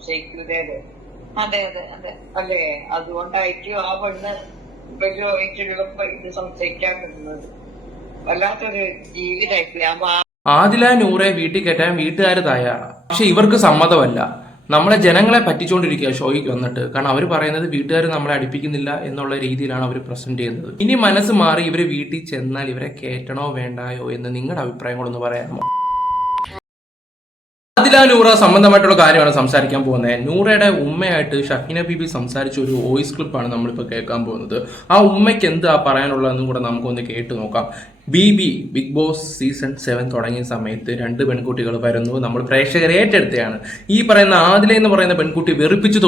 സംശയിക്കുന്നതേ അതെ അതെ അതെ. അല്ലേ? അതുകൊണ്ടായിരിക്കും ആ പെണ്ണ് ഇവരുമായിട്ടുള്ള ഇത് സംശയിക്കാൻ പറ്റുന്നത് വല്ലാത്തൊരു ജീവിതമായിപ്പോയി അപ്പൊ ആ ആദില നൂറെ വീട്ടിൽ കയറ്റാൻ വീട്ടുകാർ തയ്യാറാണ് പക്ഷെ ഇവർക്ക് സമ്മതമല്ല. നമ്മളെ ജനങ്ങളെ പറ്റിച്ചുകൊണ്ടിരിക്കുക ഷോയ്ക്ക് വന്നിട്ട്. കാരണം അവർ പറയുന്നത് വീട്ടുകാർ നമ്മളെ അടുപ്പിക്കുന്നില്ല എന്നുള്ള രീതിയിലാണ് അവർ പ്രസന്റ് ചെയ്യുന്നത്. ഇനി മനസ്സ് മാറി ഇവർ വീട്ടിൽ ചെന്നാൽ ഇവരെ കയറ്റണോ വേണ്ടായോ എന്ന് നിങ്ങളുടെ അഭിപ്രായങ്ങളൊന്ന് പറയാമോ? ആദില നൂറ സംബന്ധമായിട്ടുള്ള കാര്യമാണ് സംസാരിക്കാൻ പോകുന്നത്. നൂറയുടെ ഉമ്മയായിട്ട് ഷഫീന ബീബി സംസാരിച്ച ഒരു വോയിസ് ക്ലിപ്പാണ് നമ്മളിപ്പോൾ കേൾക്കാൻ പോകുന്നത്. ആ ഉമ്മയ്ക്ക് എന്താ പറയാനുള്ളതെന്നും കൂടെ നമുക്കൊന്ന് കേട്ട് നോക്കാം. B B Big Boss season seven തുടങ്ങിയ സമയത്ത് രണ്ട് പെൺകുട്ടികൾ വരുന്നു. നമ്മൾ പ്രേക്ഷകരെ ഏറ്റെടുത്തതാണ്. ഈ പറയുന്ന ആദില എന്ന് പറയുന്ന പെൺകുട്ടി വെറുപ്പിച്ചു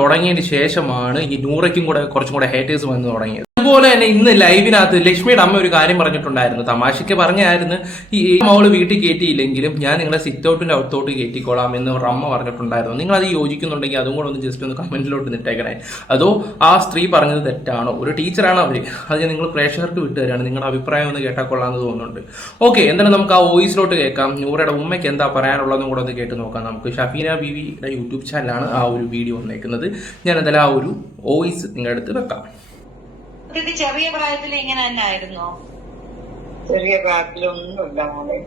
തുടങ്ങിയതിന് ശേഷമാണ് ഈ നൂറയ്ക്കും കൂടെ കുറച്ചും കൂടെ ഹേറ്റേഴ്സ് വന്ന് തുടങ്ങിയത്. അതുപോലെ തന്നെ ഇന്ന് ലൈവിനകത്ത് ലക്ഷ്മിയുടെ അമ്മ ഒരു കാര്യം പറഞ്ഞിട്ടുണ്ടായിരുന്നു. തമാശയ്ക്ക് പറഞ്ഞായിരുന്നു ഈ മോൾ വീട്ടിൽ കയറ്റിയില്ലെങ്കിലും ഞാൻ നിങ്ങളെ സിറ്റ് ഔട്ടിന്റെ അടുത്തോട്ട് കയറ്റിക്കോളാം എന്ന് അമ്മ പറഞ്ഞിട്ടുണ്ടായിരുന്നു. നിങ്ങൾ അത് യോജിക്കുന്നുണ്ടെങ്കിൽ അതും കൂടെ ഒന്ന് ജസ്റ്റ് ഒന്ന് കമന്റിലോട്ട് നിട്ടേക്കണേ. അതോ ആ സ്ത്രീ പറഞ്ഞത് തെറ്റാണോ? ഒരു ടീച്ചറാണ് അവർ. അത് നിങ്ങൾ പ്രേക്ഷകർക്ക് വിട്ടുതരാണ് നിങ്ങളുടെ അഭിപ്രായം ഒന്ന് കേട്ടാൽ കൊള്ളാമെന്ന് തോന്നുന്നുണ്ട്. ഓക്കെ എന്തായാലും നമുക്ക് ആ വോയിസിലോട്ട് കേൾക്കാം. നൂറയുടെ ഉമ്മയ്ക്ക് എന്താ പറയാനുള്ളതെന്നും കൂടെ ഒന്ന് കേട്ട് നോക്കാം. നമുക്ക് ഷഫീന ബിവിയുടെ യൂട്യൂബ് ചാനലാണ് ആ ഒരു വീഡിയോ വന്നേക്കുന്നത്. ഞാൻ എന്തായാലും ആ ഒരു വോയിസ് നിങ്ങളുടെ അടുത്ത് വെക്കാം. ഇത് ചെറിയ പ്രായത്തിൽ ഇങ്ങനെ തന്നെ ആയിരുന്നോ? ചെറിയ പ്രായത്തിലൊന്നുമില്ല മോളെ.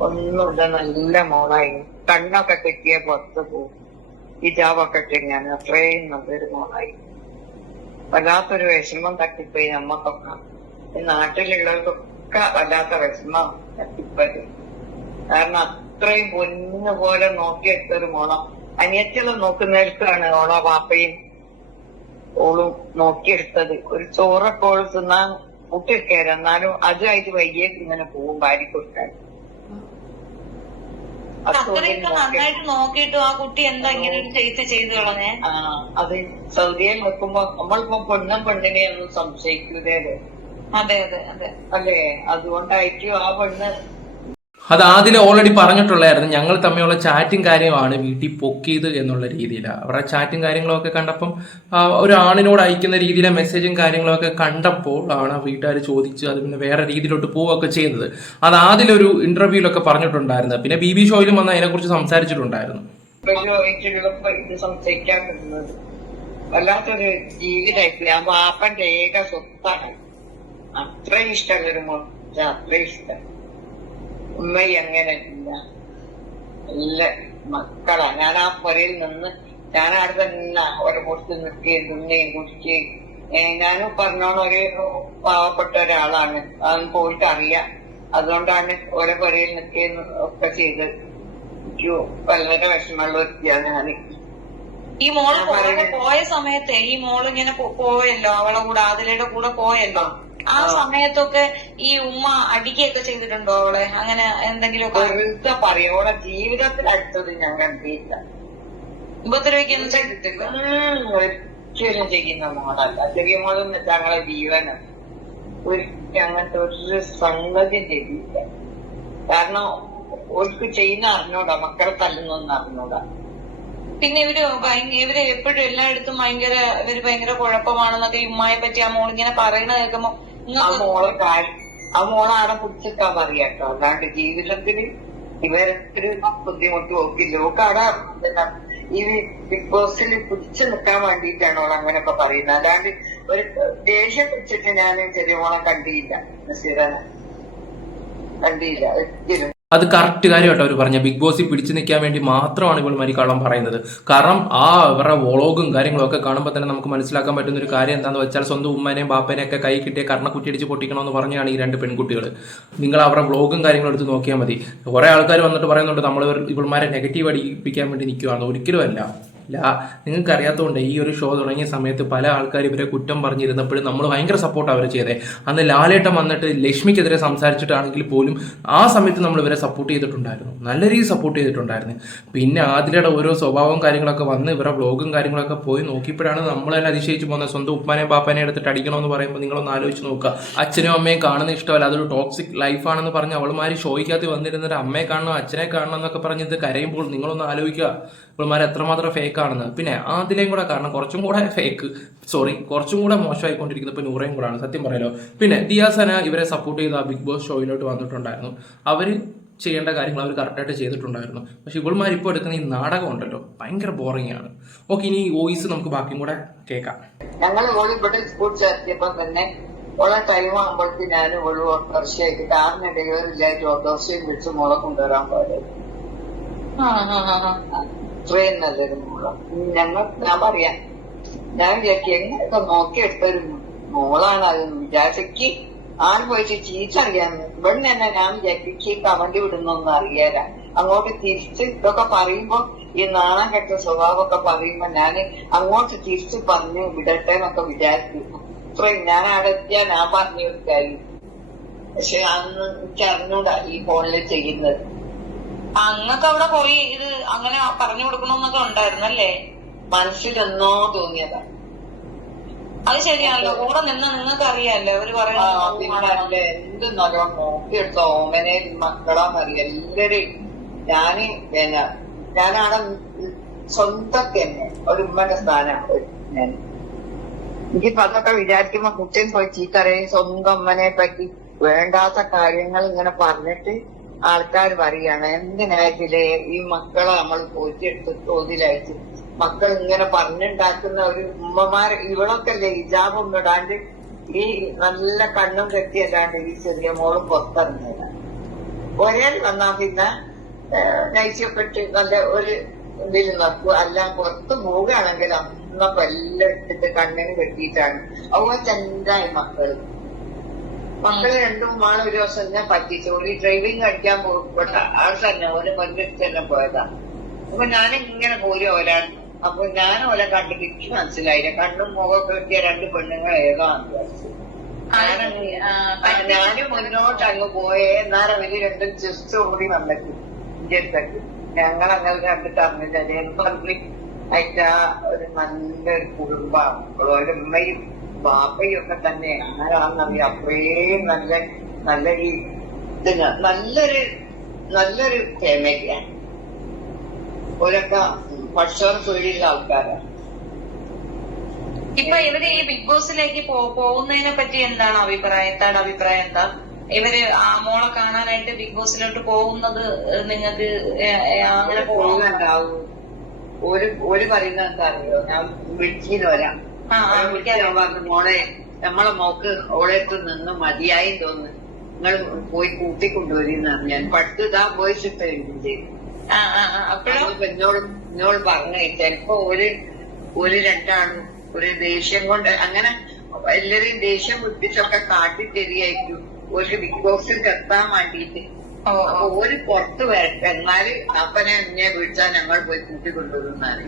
ഒന്നുമില്ല നല്ല മോളായി കണ്ണൊക്കെ കെട്ടിയ പുറത്ത് പോകും. ഹിജാബൊക്കെ ഞാൻ അത്രയും നല്ലൊരു മോളായി. വല്ലാത്തൊരു വിഷമം തട്ടിപ്പോയി നമ്മക്കൊക്കെ. ഈ നാട്ടിലുള്ളവർക്കൊക്കെ വല്ലാത്ത വിഷമം തട്ടിപ്പോയി. കാരണം അത്രയും പൊന്നു പോലെ നോക്കിയെടുത്തൊരു മോളം. അനിയത്തികളെ നോക്കുന്നവർക്കാണ് ഓളോ വാപ്പയും ഓളും നോക്കിയെടുത്തത്. ഒരു ചോറൊക്കെ ഓൾ തിന്നാൻ മുട്ടിരിക്കരുത് എന്നാലും അതുമായിട്ട് വയ്യേക്ക് ഇങ്ങനെ പോകും ഭാര്യ കൊടുക്കാൻ. അത്രയൊക്കെ നന്നായിട്ട് നോക്കിയിട്ടും ആ കുട്ടി എന്താ ഇങ്ങനെ ഒരു ചെയ്ത് ചെയ്ത് കളഞ്ഞേ? ആ അത് സൗദിയിൽ നിൽക്കുമ്പോ നമ്മളിപ്പോ പെണ്ണും പെണ്ണിനെ ഒന്നും സംശയിക്കൂലേ അതെ അതെ അതെ. അല്ലേ? അതുകൊണ്ടായിരിക്കും ആ പെണ്ണ് അത് ആദ്യം ഓൾറെഡി പറഞ്ഞിട്ടുള്ളായിരുന്നു. ഞങ്ങൾ തമ്മിലുള്ള ചാറ്റും കാര്യമാണ് വീട്ടിൽ പൊക്കിയത് എന്നുള്ള രീതിയിൽ അവരുടെ ചാറ്റും കാര്യങ്ങളൊക്കെ കണ്ടപ്പം ഒരു ആണിനോട് അയക്കുന്ന രീതിയിലെ മെസ്സേജും കാര്യങ്ങളൊക്കെ കണ്ടപ്പോൾ ആണ് വീട്ടുകാർ ചോദിച്ച് അത് പിന്നെ വേറെ രീതിയിലോട്ട് പോവുകയൊക്കെ ചെയ്യുന്നത്. അത് ഒരു ഇന്റർവ്യൂലൊക്കെ പറഞ്ഞിട്ടുണ്ടായിരുന്നു. പിന്നെ ബി ബി ഷോയിലും വന്ന് അതിനെക്കുറിച്ച് സംസാരിച്ചിട്ടുണ്ടായിരുന്നു. വല്ലാത്തൊരു ജീവിതമായിട്ടില്ല ആ വാപ്പന്റെ ഏക സ്വത്താണ്. അത്രയും ഇഷ്ടം ഒരു അത്രയും ഇഷ്ടം. ഉമ്മയും അങ്ങനെയല്ല നല്ല മക്കളാ. ഞാൻ ആ പുരയിൽ നിന്ന് ഞാൻ അവിടെ തന്നെ ഓരോ പുറത്ത് നിൽക്കുകയും തിന്നുകയും കുടിക്കുകയും ഞാനും പറഞ്ഞോണം ഒരു പാവപ്പെട്ട ഒരാളാണ്. അതൊന്നും പോയിട്ട് അറിയാം അതുകൊണ്ടാണ് ഓരോ പുരയിൽ നിൽക്കുകയും ഒക്കെ ചെയ്ത് എനിക്ക് വളരെ വിഷമമുള്ള വ്യക്തിയാണ് ഞാൻ ഈ മോൾ പോയ സമയത്തെ ഈ മോൾ ഇങ്ങനെ പോയല്ലോ? അവളെ കൂടെ ആതിലയുടെ കൂടെ പോയല്ലോ? ആ സമയത്തൊക്കെ ഈ ഉമ്മ അടിക്കുകയൊക്കെ ചെയ്തിട്ടുണ്ടോ അവളെ? അങ്ങനെ എന്തെങ്കിലുമൊക്കെ? വെറുതെ പറയും. ജീവിതത്തിൽ അടുത്തത് ഞാൻ കണ്ടില്ല ഉപദ്രവിക്കൊന്നും. ചെയ്തിട്ടില്ല ഒരിക്കലും ചെയ്യുന്ന മോളല്ല. ചെറിയ മോളെന്ന് വെച്ചാൽ ഞങ്ങളെ ജീവനം. ഒരിക്കലും അങ്ങനത്തെ ഒരു സംഗതി ചെയ്തില്ല. കാരണം ഓർക്ക് ചെയ്യുന്ന അറിഞ്ഞൂടാ. മക്കളെ തല്ലുന്നൊന്നും അറിഞ്ഞൂടാ. പിന്നെ ഇവർ ഇവർ എപ്പോഴും എല്ലായിടത്തും ഭയങ്കര ഇവർ ഭയങ്കര കുഴപ്പമാണെന്നൊക്കെ ഈ ഉമ്മയെ പറ്റി ആ മോളിങ്ങനെ പറയുന്നത് കേൾക്കുമ്പോ ആ മോളെ ആ മോളെ ആടെ പിടിച്ചിട്ടാ പറയാട്ടോ അല്ലാണ്ട് ജീവിതത്തിൽ ഇവരൊരു ബുദ്ധിമുട്ട് നോക്കില്ല ഓക്ക് ആടെ ഈ ബിഗ് ബോസിൽ പിടിച്ചു നിൽക്കാൻ വേണ്ടിയിട്ടാണ് ഓൾ അങ്ങനെയൊക്കെ പറയുന്നത്. അല്ലാണ്ട് ഒരു ദേഷ്യം പിടിച്ചിട്ട് ഞാൻ ചെറിയ മോളെ കണ്ടിയില്ല. നസീറനെ. കണ്ടിയില്ല. ഒരിക്കലും. അത് കറക്റ്റ് കാര്യമായിട്ട് അവർ പറഞ്ഞ ബിഗ് ബോസിൽ പിടിച്ചു നിൽക്കാൻ വേണ്ടി മാത്രമാണ് ഇവൾ മരി കള്ളം പറയുന്നത്. കാരണം ആ അവരുടെ വ്ളോഗും കാര്യങ്ങളും ഒക്കെ കാണുമ്പോൾ തന്നെ നമുക്ക് മനസ്സിലാക്കാൻ പറ്റുന്ന ഒരു കാര്യം എന്താണെന്ന് വെച്ചാൽ സ്വന്തം ഉമ്മനെയും ബാപ്പനെയും ഒക്കെ കൈ കിട്ടിയ കർണക്കുട്ടി അടിച്ച് പൊട്ടിക്കണമെന്ന് പറഞ്ഞാണ് ഈ രണ്ട് പെൺകുട്ടികൾ നിങ്ങൾ അവരുടെ വ്ളോഗും കാര്യങ്ങളും എടുത്ത് നോക്കിയാൽ മതി. കുറേ ആൾക്കാർ വന്നിട്ട് പറയുന്നുണ്ട് നമ്മൾ ഇവൾമാരെ നെഗറ്റീവ് അടിപ്പിക്കാൻ വേണ്ടി നിൽക്കുകയാണ് ഒരിക്കലും അല്ല ഇല്ല നിങ്ങൾക്ക് അറിയാത്തതുകൊണ്ട് ഈ ഒരു ഷോ തുടങ്ങിയ സമയത്ത് പല ആൾക്കാർ ഇവരെ കുറ്റം പറഞ്ഞിരുന്നപ്പോഴും നമ്മൾ ഭയങ്കര സപ്പോർട്ട് അവർ ചെയ്തേ. അന്ന് ലാലേട്ടൻ വന്നിട്ട് ലക്ഷ്മിക്കെതിരെ സംസാരിച്ചിട്ടാണെങ്കിൽ പോലും ആ സമയത്ത് നമ്മൾ ഇവരെ സപ്പോർട്ട് ചെയ്തിട്ടുണ്ടായിരുന്നു. നല്ല രീതിയിൽ സപ്പോർട്ട് ചെയ്തിട്ടുണ്ടായിരുന്നു. പിന്നെ ആദിലയുടെ ഓരോ സ്വഭാവവും കാര്യങ്ങളൊക്കെ വന്ന് ഇവരുടെ വ്ളോഗും കാര്യങ്ങളൊക്കെ പോയി നോക്കിയപ്പോഴാണ് നമ്മൾ തന്നെ അതിശയിച്ച് പോകുന്നത്. സ്വന്തം ഉപ്പാനെയും പാപ്പാനെ എടുത്തിട്ട് അടിക്കണമെന്ന് പറയുമ്പോൾ നിങ്ങളൊന്ന് ആലോചിച്ച് നോക്കുക. അച്ഛനും അമ്മയും കാണുന്ന ഇഷ്ടമല്ല. അതൊരു ടോക്സിക് ലൈഫാണെന്ന് പറഞ്ഞ് അവൾമാര് ഷോയ്ക്കകത്ത് വന്നിരുന്നൊരു അമ്മയെ കാണണം അച്ഛനെ കാണണം എന്നൊക്കെ പറഞ്ഞിട്ട് കരയുമ്പോൾ നിങ്ങളൊന്ന് ആലോചിക്കുക. ഇവൾമാർ എത്രമാത്രം ഫേക്ക് ആണെന്ന്. പിന്നെ അതിലേയും കൂടെ കാരണം കുറച്ചും കൂടെ ഫേക്ക് സോറി കുറച്ചും കൂടെ മോശമായിക്കൊണ്ടിരിക്കുന്നത് ഇപ്പൊ നൂറേയും കൂടാണ് സത്യം പറയാലോ. പിന്നെ ദിയാസന ഇവരെ സപ്പോർട്ട് ചെയ്ത ആ ബിഗ് ബോസ് ഷോയിലോട്ട് വന്നിട്ടുണ്ടായിരുന്നു. അവർ ചെയ്യേണ്ട കാര്യങ്ങൾ അവർ കറക്റ്റായിട്ട് ചെയ്തിട്ടുണ്ടായിരുന്നു. പക്ഷെ ഇവൾമാർ ഇപ്പോൾ എടുക്കുന്ന ഈ നാടകം ഉണ്ടല്ലോ ഭയങ്കര ബോറിംഗ് ആണ്. ഓക്കെ ഇനി ഈ വോയിസ് നമുക്ക് ബാക്കിയും കൂടെ കേൾക്കാം. ഞങ്ങൾ ഇവിടെ സ്കൂൾ ചേർത്തിയപ്പോൾ തന്നെ ഉള്ള ടൈം ആകുമ്പോഴത്തേക്ക് ഞാൻ ഒരു ഓട്ടോറിക്ഷയായിട്ട് കാറിന് ഡെലിവറി ഇല്ലായിട്ട് ഓട്ടോറിക്ഷയും വിളിച്ച് മോളെ കൊണ്ടുവരാൻ പോയത് അത്രയും നല്ലൊരു മോളാണ് ഞങ്ങൾ ഞാൻ പറയാം. ഞാൻ വിചാരിക്കും എങ്ങനെയൊക്കെ നോക്കിയെടുത്തൊരു മോളാണ് അതെന്ന് വിചാരിച്ചക്ക് ആൾ പോയിട്ട് ചീച്ച അറിയാന്ന് ഇവിടെ തന്നെ ഞാൻ വിചാരിക്കും ഈ കമന്റ് വിടുന്നൊന്നും അറിയാല അങ്ങോട്ട് തിരിച്ച് ഇതൊക്കെ പറയുമ്പോ ഈ നാണം കെട്ട സ്വഭാവമൊക്കെ പറയുമ്പോ ഞാൻ അങ്ങോട്ട് തിരിച്ച് പറഞ്ഞു വിടട്ടെ എന്നൊക്കെ വിചാരിച്ചു ഇത്രയും ഞാൻ അടത്തിയാ ഞാൻ പറഞ്ഞു കൊടുക്കായിരുന്നു. പക്ഷെ അന്ന് എനിക്ക് അറിഞ്ഞൂടാ ഈ ഫോണിൽ ചെയ്യുന്നത്. അങ്ങക്ക് അവിടെ പോയി ഇത് അങ്ങനെ പറഞ്ഞു കൊടുക്കണമെന്നൊക്കെ ഉണ്ടായിരുന്നല്ലേ? മനസ്സിലെന്നോ തോന്നിയതാ. അത് ശരിയാണല്ലോ. കൂടെ നിന്ന് നിങ്ങൾക്ക് അറിയാല്ലേ അവർ പറയാനല്ലേ എന്ത് നല്ലോണം നോക്കിയെടുത്ത ഓമനെ മക്കളാന്നറിയ എല്ലാരെയും. ഞാൻ പിന്നെ ഞാനാണ് സ്വന്തം തന്നെ ഒരു ഉമ്മന്റെ സ്ഥാനമാണ് ഞാൻ. എനിക്കിപ്പോ അതൊക്കെ വിചാരിക്കുമ്പോ കുട്ടിയും പോയി ചീത്തറിയും സ്വന്തം അമ്മനെ പറ്റി വേണ്ടാത്ത കാര്യങ്ങൾ ഇങ്ങനെ പറഞ്ഞിട്ട് ആൾക്കാർ പറയാണ് എന്തിനായിട്ടില്ലേ ഈ മക്കളെ നമ്മൾ പോറ്റിയെടുത്ത് തോതിലയച്ചു മക്കൾ ഇങ്ങനെ പറഞ്ഞുണ്ടാക്കുന്ന ഒരു ഉമ്മമാര് ഇവളൊക്കെ അല്ലേ ഹിജാബൊന്നും ഇടാണ്ട് ഈ നല്ല കണ്ണും കെട്ടിയല്ലാണ്ട് ഈ ചെറിയ മോളും പുറത്തിറങ്ങിയത് ഒരേ വന്നാ പിന്നെ നയിച്ചപ്പെട്ട് നല്ല ഒരു ഇതിൽ നോക്കൂ. എല്ലാം പുറത്ത് പോവുകയാണെങ്കിൽ അന്നപ്പോ എല്ലാം ഇട്ടിട്ട് കണ്ണിന് കെട്ടിയിട്ടാണ്. അവ ചെന്തായി മക്കൾ? മക്കൾ രണ്ടും മാണ ഒരു ദിവസം ഞാൻ പറ്റിച്ചു. ഒരു ഡ്രൈവിംഗ് അടിക്കാൻ പോകപ്പെട്ട ആൾ തന്നെ ഓരോ മുൻപിട്ട് തന്നെ പോയതാ. അപ്പൊ ഞാനിങ്ങനെ പോരും ഒരാൾ അപ്പൊ ഞാൻ ഓല കണ്ടിട്ട് എനിക്ക് മനസ്സിലായില്ല. കണ്ണും മുഖമൊക്കെ കിട്ടിയ രണ്ട് പെണ്ണുങ്ങൾ ഏതാന്ന് വിചാരിച്ചു. ഞാനും മുന്നോട്ട് അങ്ങ് പോയേ. എന്നാലും അവർ രണ്ടും ജസ്റ്റ് ഓടി വന്നിട്ട് എന്റെ അടുത്തേക്ക് ഞങ്ങൾ അങ്ങനെ കണ്ടിട്ട് അറിഞ്ഞില്ല ഞാൻ പറഞ്ഞു അയച്ച ഒരു നല്ലൊരു കുടുംബമാണ്. ഒരു ഉമ്മയും ബാപ്പയും തന്നെ ആരാന്നറിയാം അത്രയും നല്ല നല്ല ഈ ഇതിന് നല്ലൊരു നല്ലൊരു ഫാമിലിയാണ് ഓരൊക്കെ ഭക്ഷണം തൊഴിലുള്ള ആൾക്കാരാണ്. ഇപ്പൊ ഇവർ ഈ ബിഗ് ബോസിലേക്ക് പോകുന്നതിനെ പറ്റി എന്താണ് അഭിപ്രായം? എന്താണ് അഭിപ്രായം? എന്താ? ഇവർ ആ മോളെ കാണാനായിട്ട് ബിഗ് ബോസിലോട്ട് പോകുന്നത് നിങ്ങൾക്ക് അങ്ങനെ പോകുന്ന പോകുന്നുണ്ടാവും. ഒരു ഒരു പറയുന്ന എന്താ അറിയോ ഞാൻ വിളിച്ചിന്ന് വരാം. ആ, ആ, വിളിക്കാം. ഞാൻ പറഞ്ഞു മോളെ നമ്മളെ മോക്ക് ഓളെടുത്ത് നിന്ന് മതിയായി തോന്നുന്നു. നിങ്ങൾ പോയി കൂട്ടിക്കൊണ്ടുവരുന്ന ഞാൻ പട്ട് ഇതാ വോയിസ് ഇട്ട് എഴുതി ചെയ്തു ആ ആ ആ അപ്പോഴും? അപ്പൊ എന്നോട് എന്നോട് പറഞ്ഞു ചിലപ്പോ ഒരു ഒരു രണ്ടാളും ഒരു ദേഷ്യം കൊണ്ട് അങ്ങനെ എല്ലാരെയും ദേഷ്യം പിടിപ്പിച്ചൊക്കെ കാട്ടി തരികയായിരിക്കും. ഒരു ബിഗ് ബോക്സിൽ എത്താൻ വേണ്ടിയിട്ട്. ഒരു പുറത്ത് വരട്ടെ എന്നാൽ അപ്പനെ എന്നെ വിളിച്ചാൽ ഞങ്ങൾ പോയി കൂട്ടി കൂട്ടിക്കൊണ്ടുവരുന്നാണ്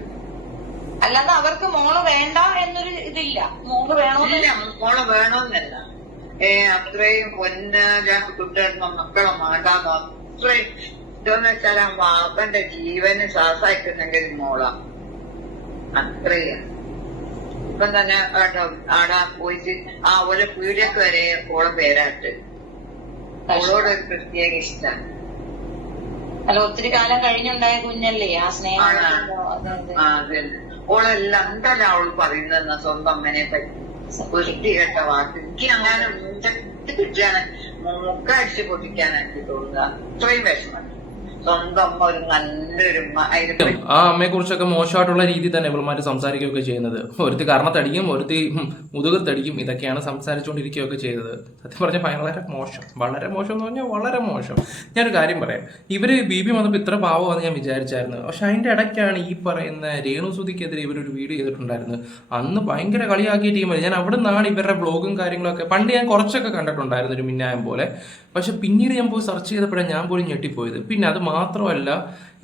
അല്ലാതെ അവർക്ക് മോൾ വേണ്ട എന്നൊരു ഇതില്ല. മോൾ വേണമെന്നില്ല മോൾ വേണമെന്നല്ല ഏ അത്രയും പൊന്നാല കുട്ടികളുടെ മക്കളെ മാണ്ടാന്ന് അത്രയും ഇതെന്ന് വെച്ചാൽ ആ വാപ്പന്റെ ജീവന് ശ്വാസമായിട്ടുണ്ടെങ്കിൽ മോള. അത്രയും. ഇപ്പം തന്നെ ആടാ പോയിട്ട് ആ ഒരു പീഡിയൊക്കെ വരെ ഓളെ പേരാട്ട്. അവളോട് ഒരു പ്രത്യേക ഇഷ്ടമാണ് അല്ല ഒത്തിരി കാലം കഴിഞ്ഞുണ്ടായ കുഞ്ഞല്ലേ ആ സ്നേഹം ഓളെല്ലാം എന്തല്ല അവൾ പറയുന്ന സ്വന്തം അമ്മനെ പറ്റി. വൃത്തി കേട്ട വാക്ക്. എനിക്ക് അങ്ങനെ കിട്ടിയാണ് മുക്കടിച്ച് പൊട്ടിക്കാനായിട്ട് തോന്നുക അത്രയും വിഷമം. ആ അമ്മയെ കുറിച്ചൊക്കെ മോശമായിട്ടുള്ള രീതിയിൽ തന്നെ ഇവൾമാർ സംസാരിക്കുകയൊക്കെ ചെയ്യുന്നത്. ഒരുത്തി കർണത്തടിക്കും ഒരുത്തി മുതുകത്തടിക്കും ഇതൊക്കെയാണ് സംസാരിച്ചുകൊണ്ടിരിക്കുകയൊക്കെ ചെയ്തത്. സത്യം പറഞ്ഞാൽ വളരെ മോശം. വളരെ മോശം എന്ന് പറഞ്ഞാൽ വളരെ മോശം. ഞാനൊരു കാര്യം പറയാം. ഇവർ ബി ബി വന്നപ്പോൾ ഇത്ര പാവമാണെന്ന് ഞാൻ വിചാരിച്ചായിരുന്നു. പക്ഷെ അതിന്റെ ഇടയ്ക്കാണ് ഈ പറയുന്ന രേണു സുധിക്കെതിരെ ഇവരൊരു വീഡിയോ ചെയ്തിട്ടുണ്ടായിരുന്നു. അന്ന് ഭയങ്കര കളിയാക്കിയ ടീമായി ഞാൻ അവിടെ നിന്നാണ് ഇവരുടെ ബ്ലോഗും കാര്യങ്ങളൊക്കെ പണ്ട് ഞാൻ കുറച്ചൊക്കെ കണ്ടിട്ടുണ്ടായിരുന്നു ഒരു മിന്നായം പോലെ. പക്ഷെ പിന്നീട് ഞാൻ പോയി സെർച്ച് ചെയ്തപ്പോഴാണ് ഞാൻ പോലും ഞെട്ടിപ്പോയത്. പിന്നെ അത് മാത്രമല്ല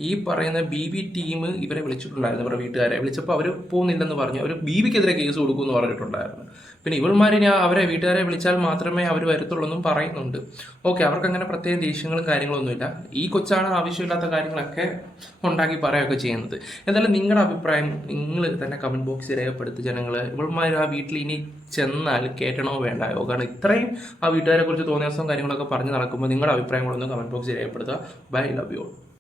ഈ പറയുന്ന ബി ബി ടീം ഇവരെ വിളിച്ചിട്ടുണ്ടായിരുന്നു ഇവരുടെ വീട്ടുകാരെ. വിളിച്ചപ്പോൾ അവർ പോകുന്നില്ലെന്ന് പറഞ്ഞു. അവർ ബി ബിക്കെതിരെ കേസ് കൊടുക്കുമെന്ന് പറഞ്ഞിട്ടുണ്ടായിരുന്നു. പിന്നെ ഇവൾമാരിനെ അവരെ വീട്ടുകാരെ വിളിച്ചാൽ മാത്രമേ അവർ വരത്തുള്ളൂ എന്നും പറയുന്നുണ്ട്. ഓക്കെ അവർക്ക് അങ്ങനെ പ്രത്യേക ദേഷ്യങ്ങളും കാര്യങ്ങളൊന്നുമില്ല. ഈ കൊച്ചാണ് ആവശ്യമില്ലാത്ത കാര്യങ്ങളൊക്കെ ഉണ്ടാക്കി പറയുകയൊക്കെ ചെയ്യുന്നത്. എന്തായാലും നിങ്ങളുടെ അഭിപ്രായം നിങ്ങൾ തന്നെ കമന്റ് ബോക്സിൽ രേഖപ്പെടുത്തി ജനങ്ങൾ ഇവൾമാർ ആ വീട്ടിൽ ഇനി ചെന്നാൽ കേട്ടണോ വേണ്ടായോ? കാരണം ഇത്രയും ആ വീട്ടുകാരെ കുറിച്ച് തോന്നിയ ദിവസം കാര്യങ്ങളൊക്കെ പറഞ്ഞ് നടക്കുമ്പോൾ നിങ്ങളുടെ അഭിപ്രായങ്ങളൊന്നും കമന്റ് ബോക്സിൽ രേഖപ്പെടുത്തുക. Bye love you